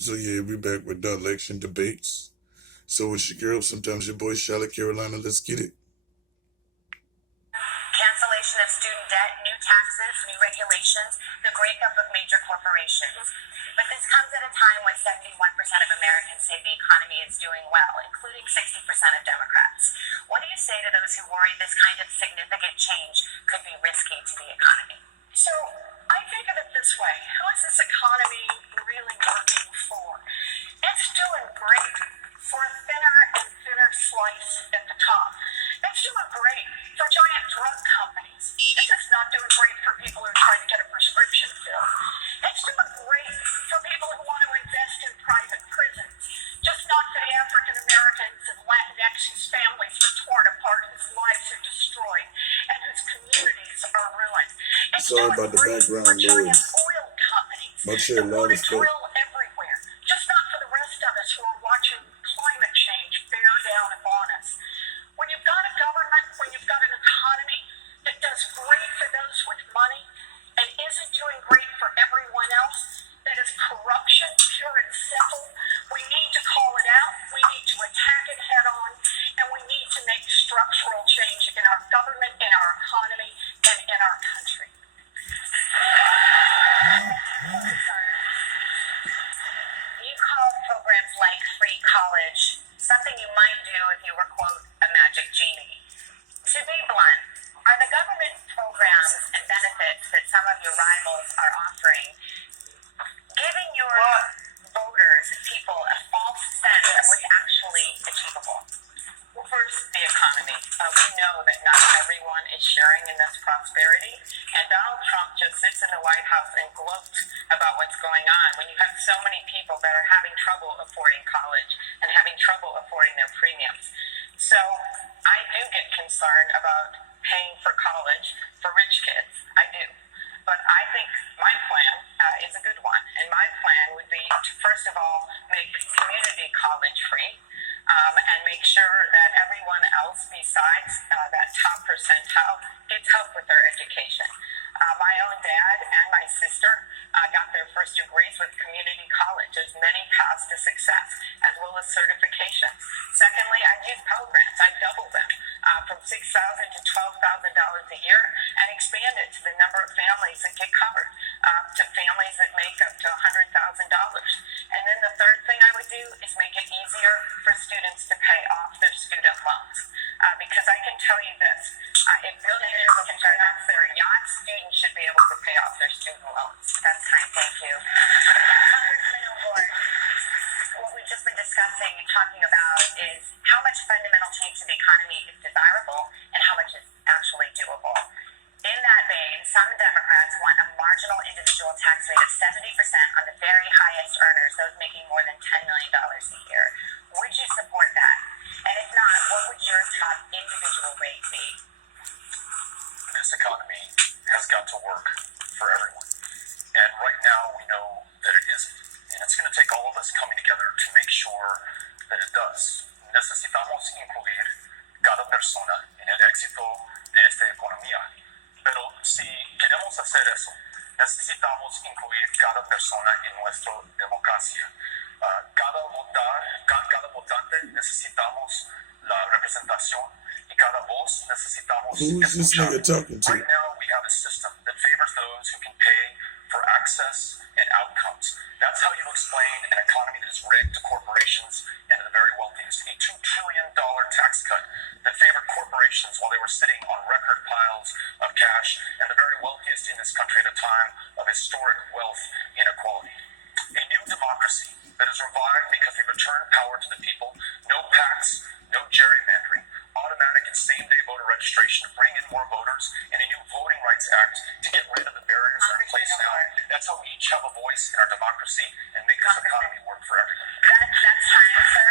So yeah, we back with the election debates. So it's your girl, sometimes your boy Charlotte Carolina. Let's get it. Cancellation of student debt, new taxes, new regulations, the breakup of major corporations. But this comes at a time when 71% of Americans say the economy is doing well, including 60% of Democrats. What do you say to those who worry this kind of significant change could be risky to the economy? So I think of it this way. Who is this economy really working for? It's doing great for a thinner and thinner slice at the top. It's doing great for giant drug companies. It's just not doing great for people who are trying to get a prescription filled. It's doing great for people who want to invest in private prisons, just not for the African Americans and Latinx whose families are torn apart, whose lives are destroyed, and whose communities are ruined. It's Sorry doing about the great background for giant noise. oil companies Make sure that loud want to as fuck. drill everywhere, just not for the rest of us who are watching climate change bear down upon us. When you've got a government, when you've got an economy that does great for those with money and isn't doing great for everyone else, that is corruption, pure and simple, we need to call it out, we need to attack it head on, and we need to make structural change in our government, in our economy, and in our country. You call programs like free college something you might do if you were, quote, a magic genie. To be blunt, are the government programs and benefits that some of your rivals are offering giving your voters, people, a false sense of what's actually achievable? Well, first, the economy. We know that not everyone is sharing in this prosperity, and Donald Trump just sits in the White House and gloats about what's going on when you have so many people that are having trouble affording college and having trouble affording their premiums. So I do get concerned about paying for college for rich kids. I do. But I think my plan is a good one, and my plan would be to, first of all, make community college free, and make sure that everyone else besides that top percentile gets help with their education. My own dad and my sister got their first degrees with community college. There's many paths to success, as well as certification. Secondly, I use Pell Grants. I double them from $6,000 to $12,000 a year and expand it to the number of families that get covered, to families that make up to $100,000. And then the third thing I would do is make it easier for students to pay off their student loans. Because I can tell you this, if billionaires can turn off their yachts, students should be able to pay off their student loans. That's kind. Thank you. Congressman O'Rourke, what we've just been discussing and talking about is how much fundamental change to the economy is desirable and how much is actually doable. In that vein, some Democrats want a marginal individual tax rate of 70% on the very highest earners, those making more than $10 million a year. Would you support that? And if not, what would your top individual rate be? This economy has got to work for everyone. And right now we know that it isn't. And it's going to take all of us coming together to make sure that it does. Necesitamos incluir cada persona en el éxito de esta economía. Pero si queremos hacer eso, necesitamos incluir cada persona en nuestra democracia. Cada votante necesitamos la representación y cada voz necesitamos Who is this nigga talking to? Right now we have a system that favors those who can pay for access and outcomes. That's how you explain an economy that is rigged to corporations and to the very wealthiest. A $2 trillion tax cut that favored corporations while they were sitting on record piles of cash and the very wealthiest in this country at a time of historic wealth inequality. A new democracy that is revived because we return power to the people. No PACs, no gerrymandering, automatic and same-day voter registration to bring in more voters, and a new Voting Rights Act to get rid of the barriers that are in place now. That's how we each have a voice in our democracy and make this economy work for everyone. That's time, sir.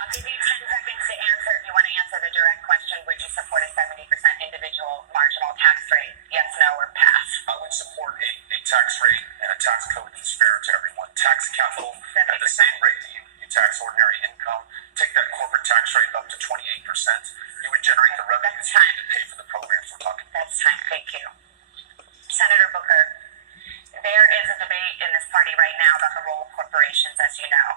I'll give you 10 seconds to answer. If you want to answer the direct question, would you support a 70% individual marginal tax rate? Yes, no, or pass? I would support a tax rate and a tax code that's fair to everyone. Tax capital at the same rate that you tax ordinary income. Take that corporate tax rate up to 28%. You would generate the revenues you need to pay for the programs we're talking about. That's time. Thank you. Senator Booker, there is a debate in this party right now about the role of corporate corporations, as you know.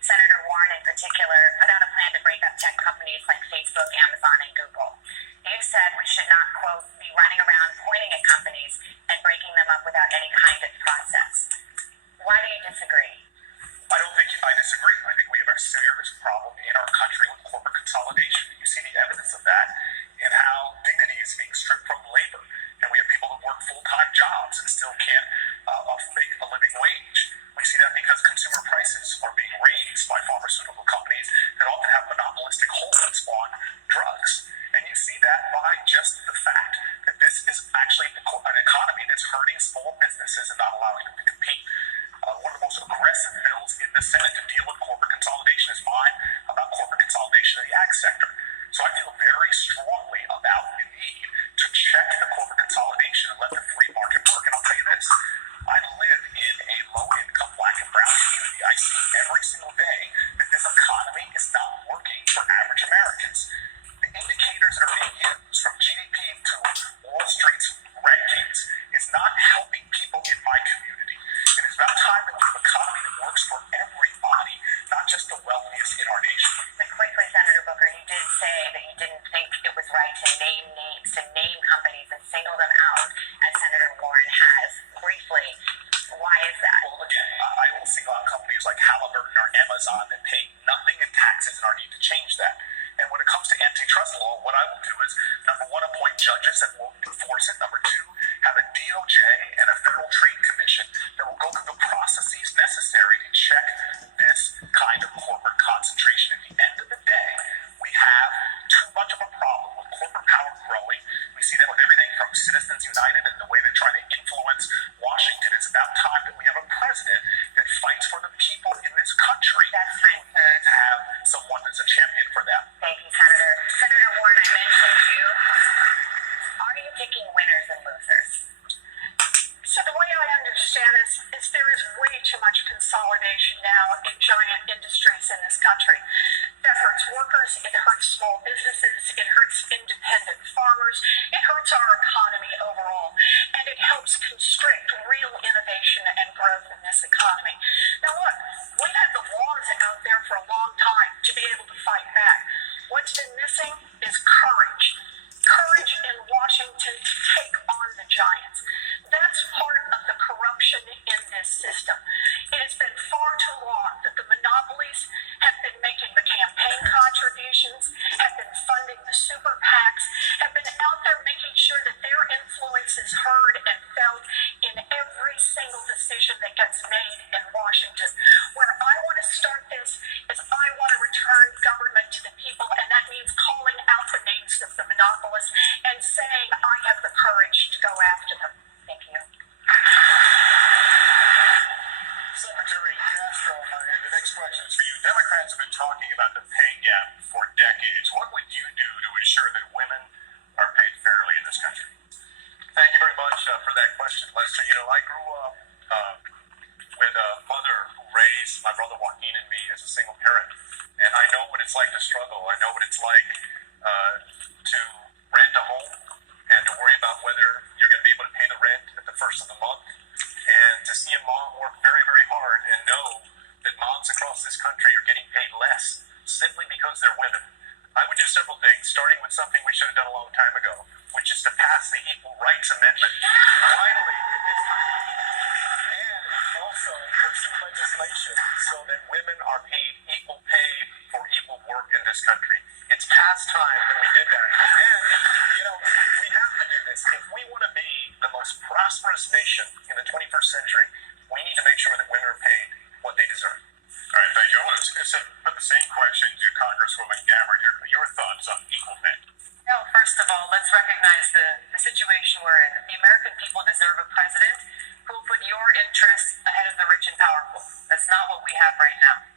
Senator Warren, in particular, put out a plan to break up tech companies like Facebook, Amazon, and Google. You said we should not, quote, be running around pointing at companies and breaking them up without any kind of process. Why do you disagree? I don't think I disagree. I think we have a serious problem in our country with corporate consolidation. You see the evidence of that in how dignity is being stripped from labor. And we have people that work full-time jobs and still can't make a living wage. We see that because consumer prices are being raised by pharmaceutical companies that often have monopolistic holds on drugs. And you see that by just the fact that this is actually an economy that's hurting small businesses and not allowing them to compete. One of the most aggressive bills in the Senate to deal with corporate consolidation is mine about corporate consolidation in the ag sector. So I feel very strongly about the need to check the corporate consolidation and let the free market work. And I'll tell you this, I live in a low-income black and brown community. I see every single day that this economy is not working for average Americans. The indicators that are being used from GDP to Wall Street's rankings is not helping people in my community. It is about time that we have an economy that works for everybody, not just the wealthiest in our nation. But quickly, Senator Booker, you did say that you didn't think it was right to name names, to name companies and single them out, as Senator Warren has. Briefly, why is that? Well, again, I will single out companies like Halliburton or Amazon that pay nothing in taxes and are need to change that. And when it comes to antitrust law, what I will do is, number one, appoint judges that will enforce it. Number two, have a DOJ and a Federal Trade Commission that will go through the processes necessary to check this kind of corporate concentration. At the end of the day, we have too much of a problem with corporate power growing. We see that with everything from Citizens United and the way they're trying to influence Washington. It's about time that we have a president that fights for the people in this country. That's time, sir. And to have someone that's a champion for them. Thank you, Senator. Senator Warren, I mentioned you. Are you picking winners and losers? So the way I understand this is there is way too much consolidation now in giant industries in this country. That hurts workers, it hurts small businesses, it hurts independent farmers, it hurts our economy overall, and it helps constrict real innovation and growth in this economy. Now look, we've had the laws out there for a long time to be able to fight back. What's been missing is courage. Courage in Washington to take on the giants. That's part of the corruption in this system. It has been far too long that the monopolies have been making the campaign contributions, have been funding the super PACs, have been out there making sure that their influence is heard and felt in every single decision that gets made in Washington. Where I want to start this is I want to return government to the people, and that means calling out the names of the monopolists and saying I have the courage to go after them. Thank you. Secretary Castro, the next question is for you. Democrats have been talking about the pay gap for decades. What would you do to ensure that women are paid fairly in this country? Thank you very much for that question, Lester. You know, I grew up with a mother who raised my brother Joaquin and me as a single parent. And I know what it's like to struggle. I know what it's like to rent a home and to worry about whether you're going to be able to pay the rent at the first of the month. And to see a mom work very, very hard and know that moms across this country are getting paid less simply because they're women. I would do several things, starting with something we should have done a long time ago, which is to pass the Equal Rights Amendment finally in this country. And also pursue legislation so that women are paid equal pay for equal work in this country. It's past time that we did that. And, you know, we have to do this. If we want to be the most prosperous nation in the 21st century, we need to make sure that women are paid what they deserve. All right, thank you. I want to put the same question to Congresswoman Gabbard. Your thoughts on equal pay? No, first of all, let's recognize the situation we're in. The American people deserve a president who will put your interests ahead of the rich and powerful. That's not what we have right now.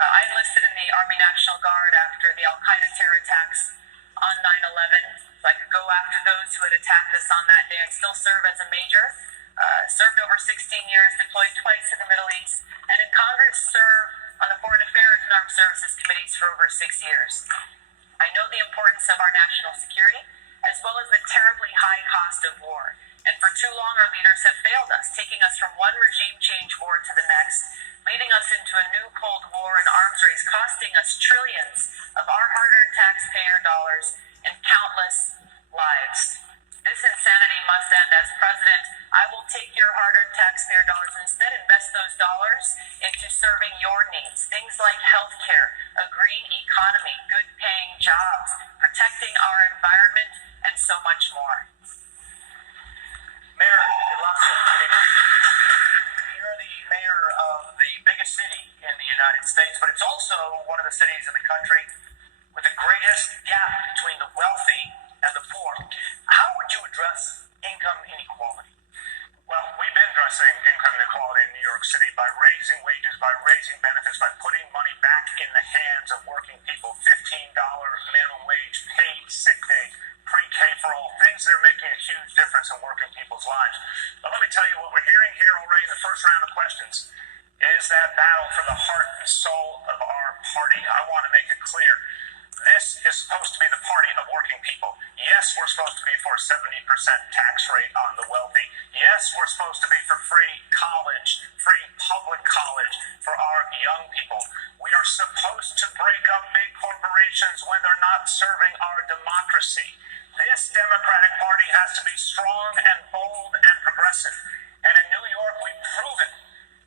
I enlisted in the Army National Guard after the Al-Qaeda terror attacks on 9/11, so I could go after those who had attacked us on that day and still serve as a major. Served over 16 years, deployed twice in the Middle East, and in Congress served on the Foreign Affairs and Armed Services Committees for over 6 years. I know the importance of our national security, as well as the terribly high cost of war. And for too long, our leaders have failed us, taking us from one regime change war to the next, leading us into a new Cold War and arms race, costing us trillions of our hard-earned taxpayer dollars and countless lives. This insanity must end. As president, I will take your hard-earned taxpayer dollars and instead invest those dollars into serving your needs. Things like healthcare, a green economy, good-paying jobs, protecting our environment, and so much more. Mayor Ilascu, you're the mayor of the biggest city in the United States, but it's also one of the cities in the country with the greatest gap between the wealthy and the poor. How would you address income inequality? Well, we've been addressing income inequality in New York City by raising wages, by raising benefits, by putting money back in the hands of working people. $15 minimum wage, paid sick day, pre-K for all, things that are making a huge difference in working people's lives. But let me tell you, what we're hearing here already in the first round of questions is that battle for the heart and soul of our party. I want to make it clear. This is supposed to be the party of working people. Yes, we're supposed to be for a 70% tax rate on the wealthy. Yes, we're supposed to be for free college, free public college for our young people. We are supposed to break up big corporations when they're not serving our democracy. This Democratic Party has to be strong and bold and progressive. And in New York, we've proven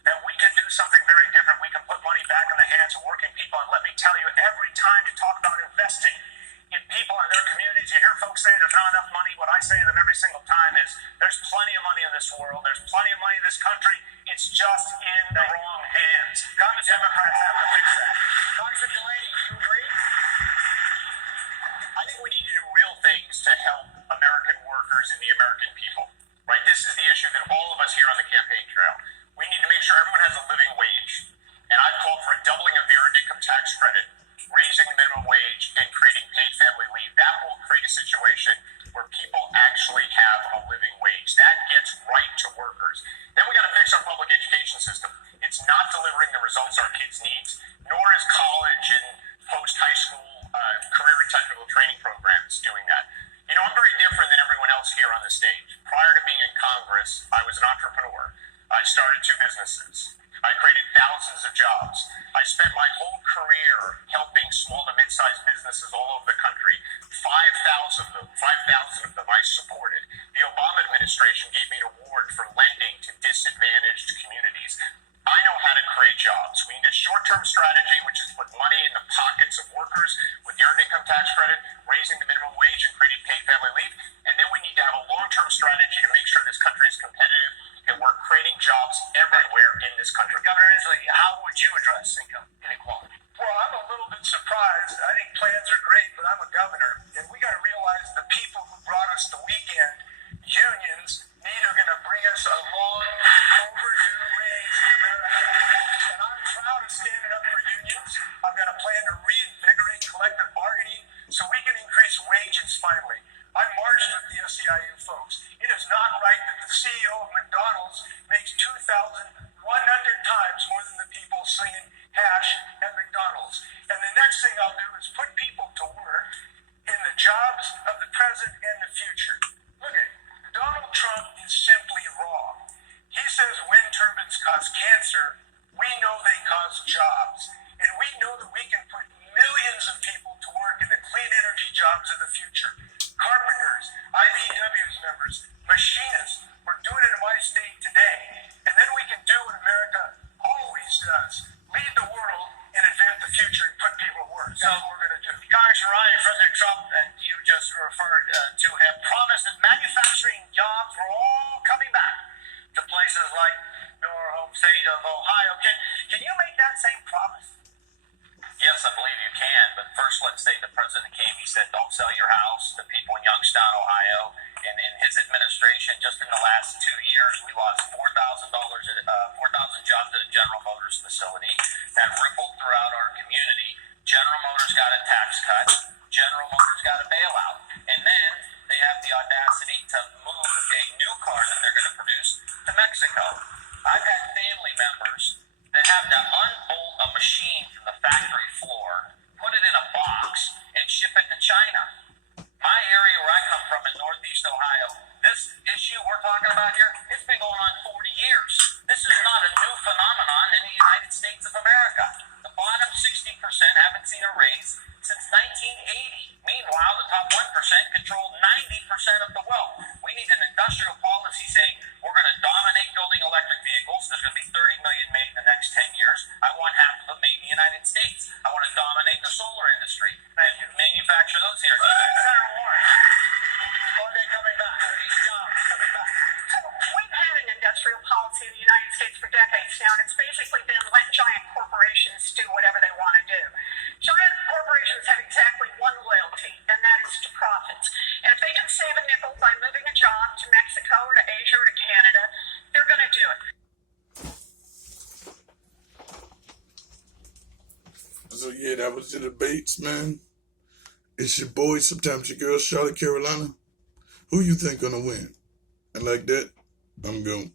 that we can do something very different. We can put money back in the hands of working people. And let me tell you, every time you talk about investing in people and their communities, you hear folks say there's not enough money. What I say to them every single time is there's plenty of money in this world. There's plenty of money in this country. It's just in the wrong hands. The Democrats have to fix that. Congressman Delaney, do you agree? I think we need to do real things to help American workers and the American people. Right? This is the issue that all of us here on the campaign trail. We need to make sure everyone has a living wage. And I've called for a doubling of the earned income tax credit, raising the minimum wage, and creating paid family leave. That will create a situation where people actually have a living wage. That gets right to workers. Then we got to fix our public education system. It's not delivering the results our kids need, nor is college and post-high school career and technical training programs doing that. You know, I'm very different than everyone else here on the stage. Prior to being in Congress, I was an entrepreneur. I started 2 businesses. I created thousands of jobs. I spent my whole career helping small to mid-sized businesses all over the country. 5,000 of them I supported. The Obama administration gave me an award for lending to disadvantaged communities. I know how to create jobs. We need a short-term strategy, which is put money in the pockets of workers with the earned income tax credit, raising the minimum wage, and creating paid family leave. And then we need to have a long-term strategy to make sure this country is competitive and we're creating jobs everywhere in this country. Governor Inslee, how would you address income inequality? Well, I'm a little bit surprised. I think plans are great, but I'm a governor, and we got to realize the people who brought us the weekend, unions, are going to bring us a long overdue raise in America. And I'm proud of standing up for unions. I've got a plan to reinvigorate collective bargaining so we can increase wages finally. I marched with the SEIU folks. It is not right that the CEO of McDonald's makes 2,100 times more than the people slinging hash at McDonald's. And the next thing I'll do is put people to work in the jobs of the present and the future. Look at Donald Trump is simply wrong. He says wind turbines cause cancer. We know they cause jobs. And we know that we can put millions of people to work in the clean energy jobs of the future. Carpenters, IBEW's members, machinists. We're doing it in my state today. And then we can do what America always does. Lead the world and advance the future and put people to work. That's what we're going to do. Congressman Ryan, President Trump, and you just referred to, have promised that manufacturing jobs were all coming back to places like your home state of Ohio. Can you make that same promise? Yes, I believe you can, but first let's say the president came, he said, don't sell your house to people in Youngstown, Ohio, and in his administration, just in the last 2 years, we lost $4,000 jobs at a General Motors facility. That rippled throughout our community. General Motors got a tax cut, General Motors got a bailout, and then they have the audacity to move a new car that they're going to produce to Mexico. I've had family members that have to unbolt a machine from the factory floor, put it in a box, and ship it to China. My area where I come from in Northeast Ohio, this issue we're talking and it's basically been let giant corporations do whatever they want to do. Giant corporations have exactly one loyalty, and that is to profits. And if they can save a nickel by moving a job to Mexico or to Asia or to Canada, they're going to do it. So yeah, that was the debates, man. It's your boy, sometimes your girl, Charlotte Carolina. Who you think gonna win? And like that, I'm going.